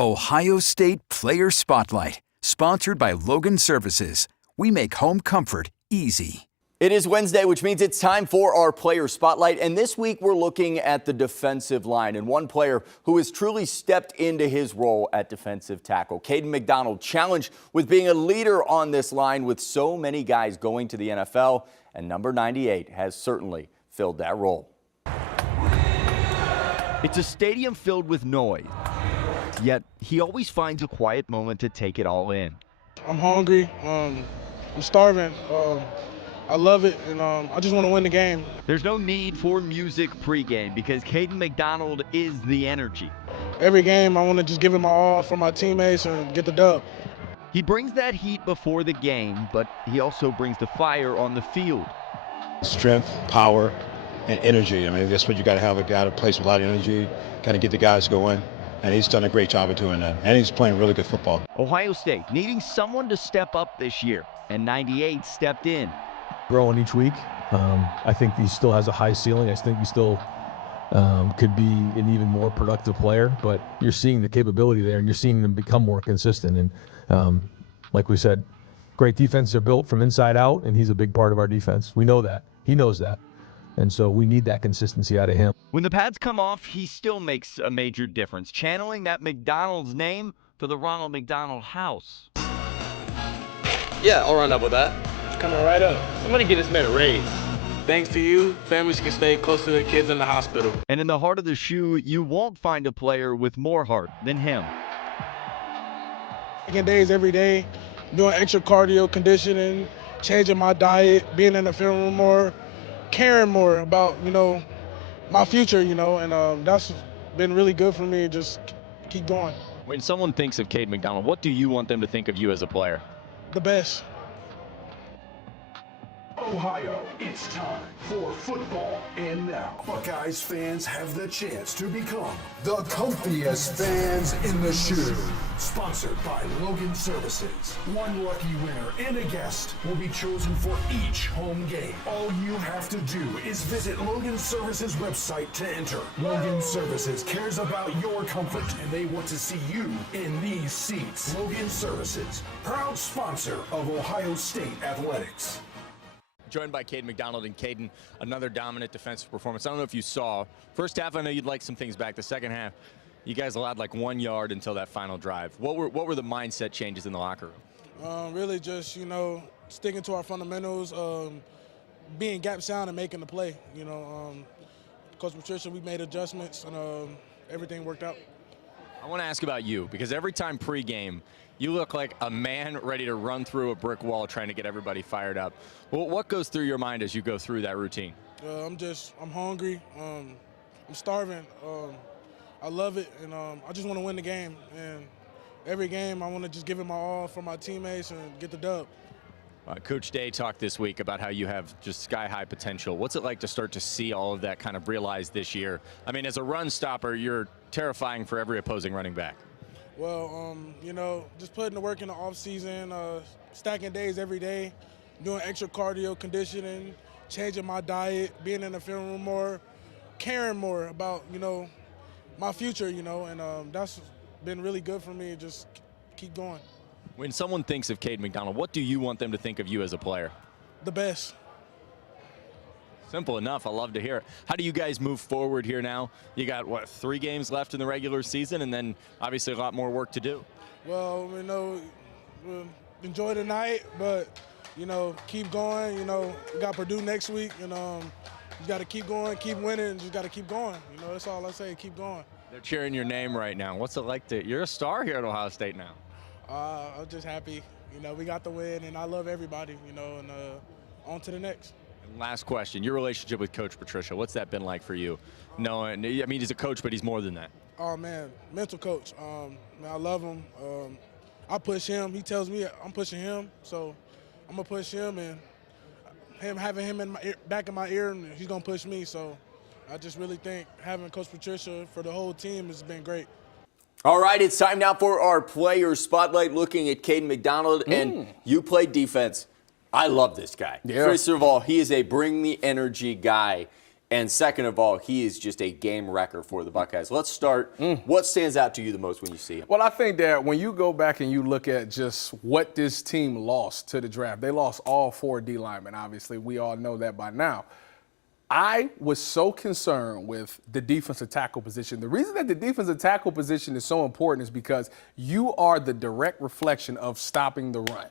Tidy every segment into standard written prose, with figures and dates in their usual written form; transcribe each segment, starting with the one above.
Ohio State Player Spotlight, sponsored by Logan Services. We make home comfort easy. It is Wednesday, which means it's time for our Player Spotlight. And this week we're looking at the defensive line and one player who has truly stepped into his role at defensive tackle. Kayden McDonald, challenged with being a leader on this line with so many guys going to the NFL. And number 98 has certainly filled that role. It's a stadium filled with noise, yet he always finds a quiet moment to take it all in. I'm hungry. I'm starving. I love it, and I just want to win the game. There's no need for music pregame because Kayden McDonald is the energy. Every game, I want to just give it my all for my teammates and get the dub. He brings that heat before the game, but he also brings the fire on the field. Strength, power, and energy. I mean, that's what you got to have. A guy that plays with a lot of energy, got to get the guys going. And he's done a great job of doing that. And he's playing really good football. Ohio State needing someone to step up this year, and 98 stepped in. Growing each week. I think he still has a high ceiling. I think he still could be an even more productive player, but you're seeing the capability there and you're seeing them become more consistent. And like we said, great defenses are built from inside out, and he's a big part of our defense. We know that. He knows that. And so we need that consistency out of him. When the pads come off, he still makes a major difference, channeling that McDonald's name to the Ronald McDonald House. Yeah, I'll run up with that. Coming right up. I'm gonna get this man a raise. Thanks to you, families can stay close to their kids in the hospital. And in the heart of the shoe, you won't find a player with more heart than him. Taking days every day, doing extra cardio, conditioning, changing my diet, being in the film room more, caring more about, my future, and that's been really good for me. Just keep going. When someone thinks of Kayden McDonald, what do you want them to think of you as a player? The best. Ohio, it's time for football. And now, Buckeyes fans have the chance to become the comfiest fans in the shoe. Sponsored by Logan Services. One lucky winner and a guest will be chosen for each home game. All you have to do is visit Logan Services website to enter. Logan Services cares about your comfort, and they want to see you in these seats. Logan Services, proud sponsor of Ohio State Athletics. Joined by Kayden McDonald, and Kayden, another dominant defensive performance. I don't know if you saw. First half, I know you'd like some things back. The second half, you guys allowed like 1 yard until that final drive. What were the mindset changes in the locker room? Really just, sticking to our fundamentals, being gap sound and making the play. Coach Patricia, we made adjustments, and everything worked out. I want to ask about you, because every time pregame, you look like a man ready to run through a brick wall trying to get everybody fired up. Well, what goes through your mind as you go through that routine? I'm hungry. I'm starving. I love it, and I just want to win the game. And every game, I want to just give it my all for my teammates and get the dub. Coach Day talked this week about how you have just sky-high potential. What's it like to start to see all of that kind of realized this year? I mean, as a run stopper, you're terrifying for every opposing running back. Well, just putting the work in the off-season, stacking days every day, doing extra cardio, conditioning, changing my diet, being in the film room more, caring more about, my future, and that's been really good for me. Just keep going. When someone thinks of Kayden McDonald, what do you want them to think of you as a player? The best. Simple enough. I love to hear it. How do you guys move forward here now? You got, 3 games left in the regular season, and then obviously a lot more work to do. Well, enjoy the night, but, keep going. We got Purdue next week, and you got to keep going, keep winning, just got to keep going. That's all I say, keep going. They're cheering your name right now. What's it like you're a star here at Ohio State now? I'm just happy. We got the win, and I love everybody, and on to the next. Last question, your relationship with Coach Patricia, what's that been like for you? He's a coach, but he's more than that. Oh, man, mental coach. I love him. I push him. He tells me I'm pushing him, so I'm going to push him, and having him in my ear, back in my ear, and he's going to push me. So I just really think having Coach Patricia for the whole team has been great. All right, it's time now for our Player Spotlight, looking at Kayden McDonald, and you played defense. I love this guy. Yeah. First of all, he is a bring the energy guy. And second of all, he is just a game wrecker for the Buckeyes. Let's start. What stands out to you the most when you see him? Well, I think that when you go back and you look at just what this team lost to the draft, they lost all 4 D linemen. Obviously, we all know that by now. I was so concerned with the defensive tackle position. The reason that the defensive tackle position is so important is because you are the direct reflection of stopping the run.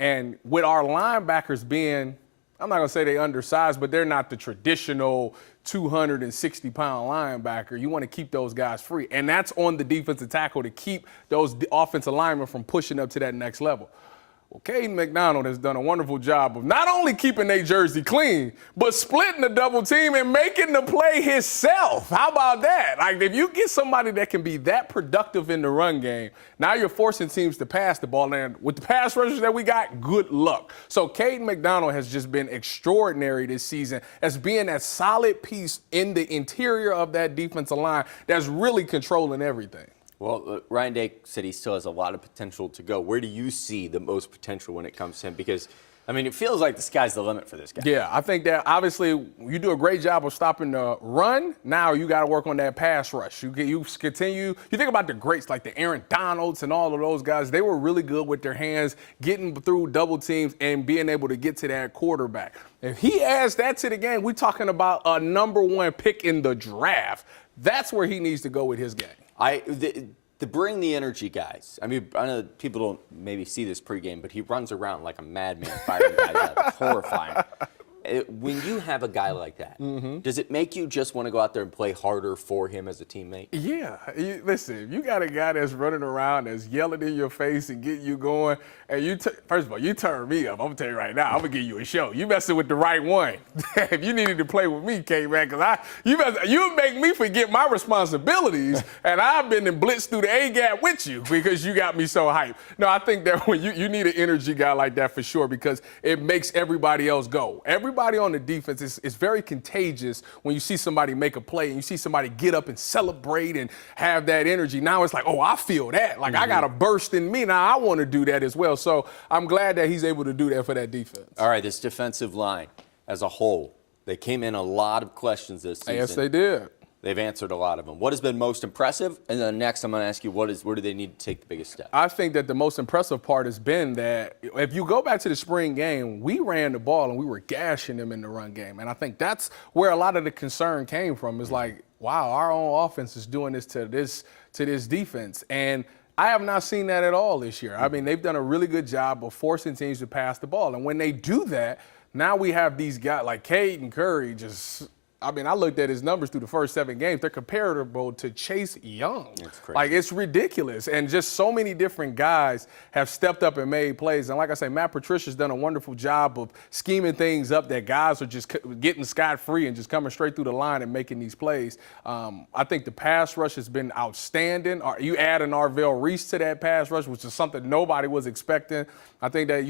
And with our linebackers being, I'm not going to say they're undersized, but they're not the traditional 260-pound linebacker. You want to keep those guys free. And that's on the defensive tackle to keep those offensive linemen from pushing up to that next level. Well, Kayden McDonald has done a wonderful job of not only keeping their jersey clean, but splitting the double team and making the play himself. How about that? Like, if you get somebody that can be that productive in the run game, now you're forcing teams to pass the ball. And with the pass rushers that we got, good luck. So Kayden McDonald has just been extraordinary this season as being that solid piece in the interior of that defensive line that's really controlling everything. Well, Ryan Day said he still has a lot of potential to go. Where do you see the most potential when it comes to him? Because, I mean, it feels like the sky's the limit for this guy. Yeah, I think that obviously you do a great job of stopping the run. Now you got to work on that pass rush. You continue. You think about the greats like the Aaron Donalds and all of those guys. They were really good with their hands, getting through double teams and being able to get to that quarterback. If he adds that to the game, we're talking about a #1 pick in the draft. That's where he needs to go with his game. To bring the energy guys. I mean, I know people don't maybe see this pregame, but he runs around like a madman firing guys out. It's horrifying. When you have a guy like that, does it make you just want to go out there and play harder for him as a teammate? Yeah. Listen, if you got a guy that's running around, that's yelling in your face and getting you going, and first of all, you turn me up. I'm going to tell you right now, I'm going to give you a show. You messing with the right one. If you needed to play with me, K-Man, because you make me forget my responsibilities, and I've been and blitzed through the A-gap with you because you got me so hyped. No, I think that when you need an energy guy like that for sure because it makes everybody else go. Everybody on the defense is very contagious when you see somebody make a play and you see somebody get up and celebrate and have that energy. Now it's like, oh, I feel that. Like, I got a burst in me. Now I want to do that as well. So I'm glad that he's able to do that for that defense. All right, this defensive line as a whole, they came in a lot of questions this season. Yes, they did. They've answered a lot of them. What has been most impressive? And then next, I'm going to ask you, where do they need to take the biggest step? I think that the most impressive part has been that if you go back to the spring game, we ran the ball and we were gashing them in the run game. And I think that's where a lot of the concern came from. Is like, wow, our own offense is doing this to this defense. And I have not seen that at all this year. I mean, they've done a really good job of forcing teams to pass the ball. And when they do that, now we have these guys like Caden Curry just – I mean, I looked at his numbers through the first 7 games. They're comparable to Chase Young. It's crazy. Like, it's ridiculous. And just so many different guys have stepped up and made plays. And like I say, Matt Patricia's done a wonderful job of scheming things up that guys are just getting scot-free and just coming straight through the line and making these plays. I think the pass rush has been outstanding. You add an Arvell Reese to that pass rush, which is something nobody was expecting. I think that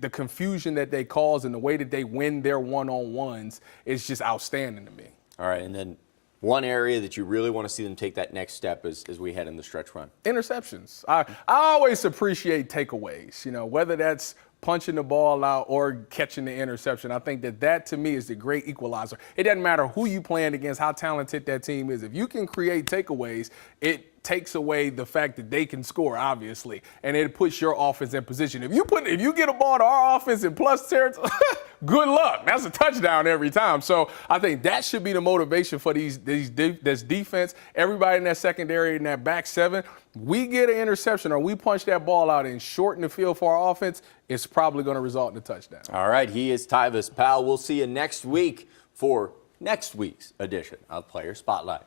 the confusion that they cause and the way that they win their one-on-ones is just outstanding to me. All right, and then one area that you really want to see them take that next step as we head in the stretch run. Interceptions. I always appreciate takeaways, whether that's punching the ball out or catching the interception. I think that to me is the great equalizer. It doesn't matter who you playing against, how talented that team is. If you can create takeaways, it takes away the fact that they can score, obviously, and it puts your offense in position. If you get a ball to our offense in plus territory, good luck. That's a touchdown every time. So I think that should be the motivation for this defense. Everybody in that secondary, in that back seven, we get an interception or we punch that ball out and shorten the field for our offense, it's probably going to result in a touchdown. All right, he is Tyvis Powell. We'll see you next week for next week's edition of Player Spotlight.